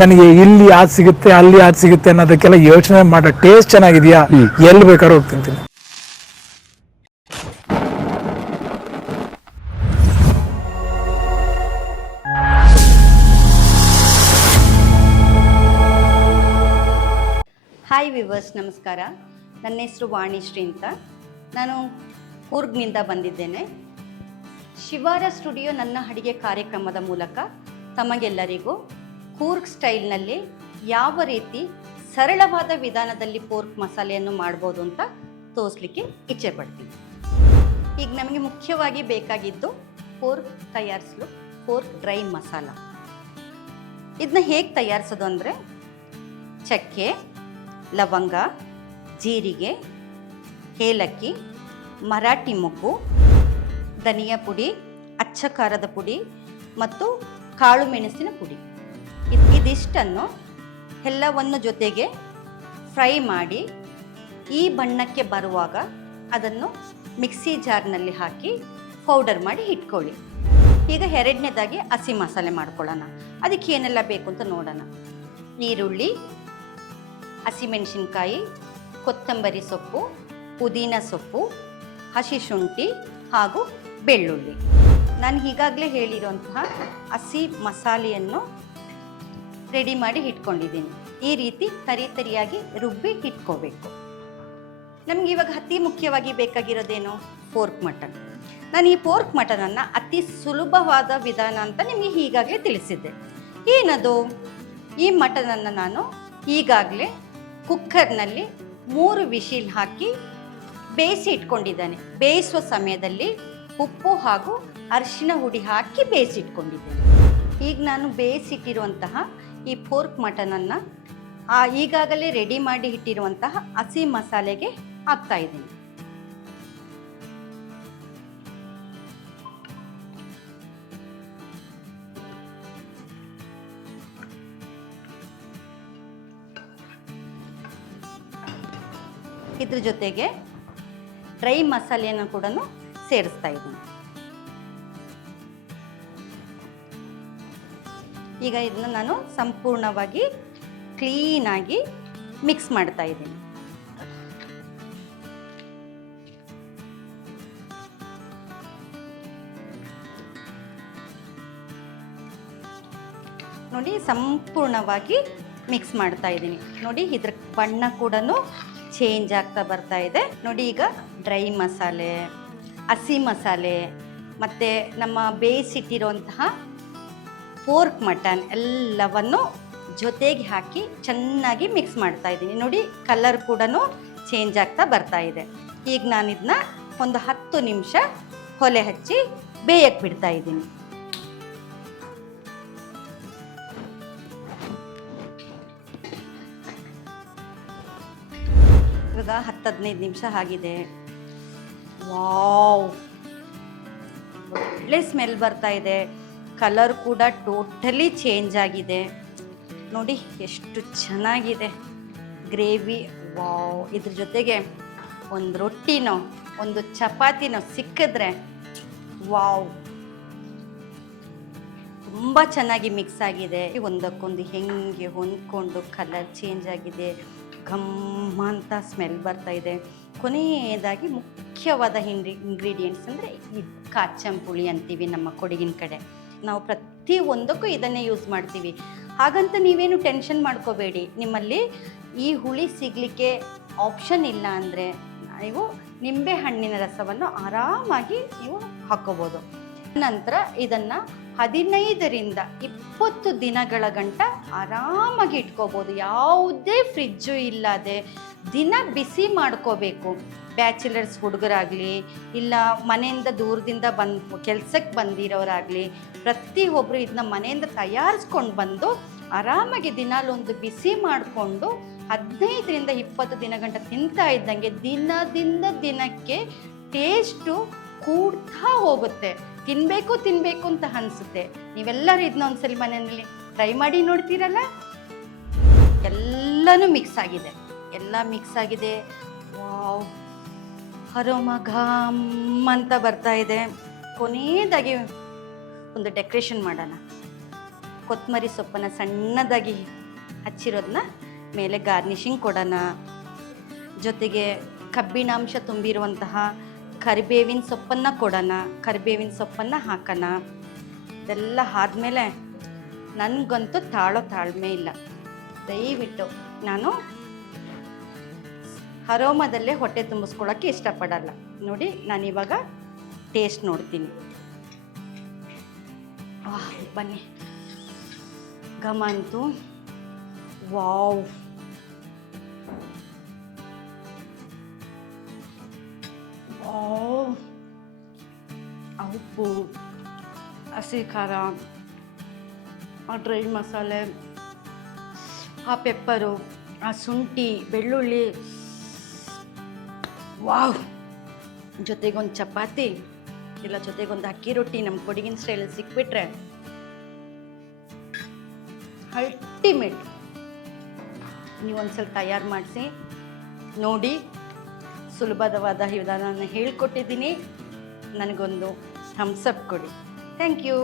ನನಗೆ ಇಲ್ಲಿ ಅದು ಸಿಗುತ್ತೆ ಅಲ್ಲಿ ಅದು ಸಿಗುತ್ತೆ ಅನ್ನೋದಕ್ಕೆಲ್ಲ ಯೋಚನೆ ಮಾಡೋ ಟೇಸ್ಟ್ ಚೆನ್ನಾಗಿದೆಯಾ, ಎಲ್ಲಿ ಬೇಕಾದ್ರೂ ಹೋಗಿ ತಿಂತೀನಿ. ಹಾಯ್ ವಿವರ್ಸ್, ನಮಸ್ಕಾರ. ನನ್ನ ಹೆಸರು ವಾಣಿಶ್ರೀ ಅಂತ. ನಾನು ಕೂರ್ಗ್ನಿಂದ ಬಂದಿದ್ದೇನೆ. ಶಿವಾರ ಸ್ಟುಡಿಯೋ ನನ್ನ ಅಡಿಗೆ ಕಾರ್ಯಕ್ರಮದ ಮೂಲಕ ತಮಗೆಲ್ಲರಿಗೂ ಕೂರ್ಗ್ ಸ್ಟೈಲ್ನಲ್ಲಿ ಯಾವ ರೀತಿ ಸರಳವಾದ ವಿಧಾನದಲ್ಲಿ ಪೋರ್ಕ್ ಮಸಾಲೆಯನ್ನು ಮಾಡ್ಬೋದು ಅಂತ ತೋರಿಸ್ಲಿಕ್ಕೆ ಇಚ್ಛೆ ಪಡ್ತೀನಿ. ಈಗ ನಮಗೆ ಮುಖ್ಯವಾಗಿ ಬೇಕಾಗಿದ್ದು ಪೋರ್ಕ್ ತಯಾರಿಸಲು ಪೋರ್ಕ್ ಡ್ರೈ ಮಸಾಲ. ಇದನ್ನ ಹೇಗೆ ತಯಾರಿಸೋದು ಅಂದರೆ, ಚಕ್ಕೆ, ಲವಂಗ, ಜೀರಿಗೆ, ಏಲಕ್ಕಿ, ಮರಾಠಿ ಮೊಗ್ಗು, ಧನಿಯಾ ಪುಡಿ, ಅಚ್ಚ ಖಾರದ ಪುಡಿ ಮತ್ತು ಕಾಳು ಮೆಣಸಿನ ಪುಡಿ, ಇದಿಷ್ಟನ್ನು ಎಲ್ಲವನ್ನು ಜೊತೆಗೆ ಫ್ರೈ ಮಾಡಿ ಈ ಬಣ್ಣಕ್ಕೆ ಬರುವಾಗ ಅದನ್ನು ಮಿಕ್ಸಿ ಜಾರ್ನಲ್ಲಿ ಹಾಕಿ ಪೌಡರ್ ಮಾಡಿ ಇಟ್ಕೊಳ್ಳಿ. ಈಗ ಎರಡನೇದಾಗಿ ಹಸಿ ಮಸಾಲೆ ಮಾಡ್ಕೊಳ್ಳೋಣ. ಅದಕ್ಕೆ ಏನೆಲ್ಲ ಬೇಕು ಅಂತ ನೋಡೋಣ. ಈರುಳ್ಳಿ, ಹಸಿಮೆಣಸಿನ್ಕಾಯಿ, ಕೊತ್ತಂಬರಿ ಸೊಪ್ಪು, ಪುದೀನ ಸೊಪ್ಪು, ಹಸಿ ಶುಂಠಿ ಹಾಗೂ ಬೆಳ್ಳುಳ್ಳಿ. ನಾನು ಈಗಾಗಲೇ ಹೇಳಿರುವಂತಹ ಹಸಿ ಮಸಾಲೆಯನ್ನು ರೆಡಿ ಮಾಡಿ ಇಟ್ಕೊಂಡಿದ್ದೀನಿ. ಈ ರೀತಿ ತರಿಯಾಗಿ ರುಬ್ಬಿ ಇಟ್ಕೋಬೇಕು. ನಮ್ಗೆ ಇವಾಗ ಅತಿ ಮುಖ್ಯವಾಗಿ ಬೇಕಾಗಿರೋದೇನು? Pork mutton. ನಾನು ಈ ಪೋರ್ಕ್ ಮಟನನ್ನು ಅತಿ ಸುಲಭವಾದ ವಿಧಾನ ಅಂತ ನಿಮಗೆ ಈಗಾಗಲೇ ತಿಳಿಸಿದ್ದೆ. ಏನದು? ಈ ಮಟನನ್ನು ನಾನು ಈಗಾಗಲೇ ಕುಕ್ಕರ್ನಲ್ಲಿ 3 ವಿಶಿಲ್ ಹಾಕಿ ಬೇಯಿಸಿ ಇಟ್ಕೊಂಡಿದ್ದಾನೆ. ಬೇಯಿಸುವ ಸಮಯದಲ್ಲಿ ಉಪ್ಪು ಹಾಗೂ ಅರಿಶಿನ ಹುಡಿ ಹಾಕಿ ಬೇಯಿಸಿಟ್ಕೊಂಡಿದ್ದೇನೆ. ಈಗ ನಾನು ಬೇಯಿಸಿಟ್ಟಿರುವಂತಹ ಈ ಪೋರ್ಕ್ ಮಟನನ್ನು ಈಗಾಗಲೇ ರೆಡಿ ಮಾಡಿ ಇಟ್ಟಿರುವಂತಹ ಹಸಿ ಮಸಾಲೆಗೆ ಹಾಕ್ತಾ ಇದ್ದೀನಿ. ಇದ್ರ ಜೊತೆಗೆ ಡ್ರೈ ಮಸಾಲೆಯನ್ನು ಕೂಡ ಸೇರಿಸ್ತಾ ಇದ್ದೀನಿ. ಈಗ ಇದನ್ನ ನಾನು ಸಂಪೂರ್ಣವಾಗಿ ಕ್ಲೀನಾಗಿ ಮಿಕ್ಸ್ ಮಾಡ್ತಾ ಇದ್ದೀನಿ. ನೋಡಿ, ಸಂಪೂರ್ಣವಾಗಿ ಮಿಕ್ಸ್ ಮಾಡ್ತಾ ಇದ್ದೀನಿ. ನೋಡಿ, ಇದ್ರ ಬಣ್ಣ ಕೂಡ ಚೇಂಜ್ ಆಗ್ತಾ ಬರ್ತಾ ಇದೆ. ನೋಡಿ, ಈಗ ಡ್ರೈ ಮಸಾಲೆ, ಹಸಿ ಮಸಾಲೆ ಮತ್ತು ನಮ್ಮ ಬೇಯಿಸಿಟ್ಟಿರುವಂತಹ ಪೋರ್ಕ್ ಮಟನ್ ಎಲ್ಲವನ್ನು ಜೊತೆಗೆ ಹಾಕಿ ಚೆನ್ನಾಗಿ ಮಿಕ್ಸ್ ಮಾಡ್ತಾ ಇದ್ದೀನಿ. ನೋಡಿ, ಕಲರ್ ಕೂಡ ಚೇಂಜ್ ಆಗ್ತಾ ಬರ್ತಾ ಇದೆ. ಈಗ ನಾನು ಇದನ್ನ ಒಂದು 10 ನಿಮಿಷ ಒಲೆ ಹಚ್ಚಿ ಬೇಯಕ್ಕೆ ಬಿಡ್ತಾ ಇದ್ದೀನಿ. ಇವಾಗ 10-15 ನಿಮಿಷ ಆಗಿದೆ. ವಾವ್, ಒಳ್ಳೆ ಸ್ಮೆಲ್ ಬರ್ತಾ ಇದೆ. ಕಲರ್ ಕೂಡ ಟೋಟಲಿ ಚೇಂಜ್ ಆಗಿದೆ. ನೋಡಿ ಎಷ್ಟು ಚೆನ್ನಾಗಿದೆ ಗ್ರೇವಿ. ವಾವ್, ಇದ್ರ ಜೊತೆಗೆ ಒಂದು ರೊಟ್ಟಿನೋ ಒಂದು ಚಪಾತಿನೋ ಸಿಕ್ಕಿದ್ರೆ ವಾವ್, ತುಂಬ ಚೆನ್ನಾಗಿ ಮಿಕ್ಸ್ ಆಗಿದೆ. ಒಂದಕ್ಕೊಂದು ಹೆಂಗೆ ಹೊಂದ್ಕೊಂಡು ಕಲರ್ ಚೇಂಜ್ ಆಗಿದೆ. ಘಮ್ಮ ಅಂತ ಸ್ಮೆಲ್ ಬರ್ತಾ ಇದೆ. ಕೊನೆಯದಾಗಿ ಮುಖ್ಯವಾದ ಇಂಗ್ರೀಡಿಯೆಂಟ್ಸ್ ಅಂದರೆ ಈ ಕಾಚಂಪುಳಿ ಅಂತೀವಿ ನಮ್ಮ ಕೊಡಗಿನ ಕಡೆ. ನಾವು ಪ್ರತಿಯೊಂದಕ್ಕೂ ಇದನ್ನೇ ಯೂಸ್ ಮಾಡ್ತೀವಿ. ಹಾಗಂತ ನೀವೇನು ಟೆನ್ಷನ್ ಮಾಡ್ಕೋಬೇಡಿ. ನಿಮ್ಮಲ್ಲಿ ಈ ಹುಳಿ ಸಿಗಲಿಕ್ಕೆ ಆಪ್ಷನ್ ಇಲ್ಲ ಅಂದರೆ ನೀವು ನಿಂಬೆ ಹಣ್ಣಿನ ರಸವನ್ನು ಆರಾಮಾಗಿ ನೀವು ಹಾಕ್ಕೋಬೋದು. ನಂತರ ಇದನ್ನು 15ರಿಂದ 20 ದಿನಗಳ ಗಂಟ ಆರಾಮಾಗಿ ಇಟ್ಕೋಬೋದು. ಯಾವುದೇ ಫ್ರಿಜ್ಜು ಇಲ್ಲದೆ ದಿನ ಬಿಸಿ ಮಾಡ್ಕೋಬೇಕು. ಬ್ಯಾಚುಲರ್ಸ್ ಹುಡುಗರಾಗಲಿ, ಇಲ್ಲ ಮನೆಯಿಂದ ದೂರದಿಂದ ಕೆಲಸಕ್ಕೆ ಬಂದಿರೋರಾಗಲಿ, ಪ್ರತಿಯೊಬ್ಬರು ಇದನ್ನ ಮನೆಯಿಂದ ತಯಾರಿಸ್ಕೊಂಡು ಬಂದು ಆರಾಮಾಗಿ ದಿನಾಲೊಂದು ಬಿಸಿ ಮಾಡಿಕೊಂಡು 15ರಿಂದ 20 ದಿನ ಗಂಟ ತಿಂತಾ ಇದ್ದಂಗೆ ದಿನದಿಂದ ದಿನಕ್ಕೆ ಟೇಸ್ಟು ಕೂಡ್ತಾ ಹೋಗುತ್ತೆ. ತಿನ್ನಬೇಕು ಅಂತ ಅನಿಸುತ್ತೆ. ನೀವೆಲ್ಲರೂ ಇದನ್ನ ಒಂದ್ಸಲಿ ಮನೆಯಲ್ಲಿ ಟ್ರೈ ಮಾಡಿ ನೋಡ್ತೀರಲ್ಲ. ಎಲ್ಲನೂ ಮಿಕ್ಸ್ ಆಗಿದೆ, ಎಲ್ಲ ಮಿಕ್ಸ್ ಆಗಿದೆ. ವಾವ್, ಅರೋಮ ಘಮ್ ಅಂತ ಬರ್ತಾ ಇದೆ. ಕೊನೆಯದಾಗಿ ಒಂದು ಡೆಕೋರೇಷನ್ ಮಾಡೋಣ. ಕೊತ್ತಂಬರಿ ಸೊಪ್ಪನ್ನು ಸಣ್ಣದಾಗಿ ಹಚ್ಚಿರೋದನ್ನ ಮೇಲೆ ಗಾರ್ನಿಷಿಂಗ್ ಕೊಡೋಣ. ಜೊತೆಗೆ ಕಬ್ಬಿಣಾಂಶ ತುಂಬಿರುವಂತಹ ಕರಿಬೇವಿನ ಸೊಪ್ಪನ್ನು ಕೊಡೋಣ. ಕರಿಬೇವಿನ ಸೊಪ್ಪನ್ನು ಹಾಕೋಣ. ಇದೆಲ್ಲ ಆದಮೇಲೆ ನನಗಂತೂ ತಾಳ್ಮೆ ಇಲ್ಲ. ದಯವಿಟ್ಟು ನಾನು ಅರೋಮದಲ್ಲೇ ಹೊಟ್ಟೆ ತುಂಬಿಸ್ಕೊಳ್ಳೋಕ್ಕೆ ಇಷ್ಟಪಡಲ್ಲ. ನೋಡಿ ನಾನಿವಾಗ ಟೇಸ್ಟ್ ನೋಡ್ತೀನಿ. ಬನ್ನಿ, ಘಮ ಅಂತೂ ವಾವ್. ಆ ಉಪ್ಪು, ಹಸಿ ಖಾರ, ಆ ಡ್ರೈ ಮಸಾಲೆ, ಆ ಪೆಪ್ಪರು, ಆ ಶುಂಠಿ ಬೆಳ್ಳುಳ್ಳಿ, ವಾವ್. ಜೊತೆಗೊಂದು ಚಪಾತಿ ಇಲ್ಲ ಜೊತೆಗೊಂದು ಅಕ್ಕಿ ರೊಟ್ಟಿ ನಮ್ಮ ಕೊಡಗಿನ ಸ್ಟೈಲಲ್ಲಿ ಸಿಕ್ಬಿಟ್ರೆ ಅಲ್ಟಿಮೇಟ್. ನೀವೊಂದ್ಸಲ ತಯಾರು ಮಾಡಿಸಿ ನೋಡಿ. ಸುಲಭವಾದ ವಿಧಾನ ಹೇಳ್ಕೊಟ್ಟಿದ್ದೀನಿ. ನನಗೊಂದು ಥಮ್ಸ್ ಅಪ್ ಕೊಡಿ. Thank you.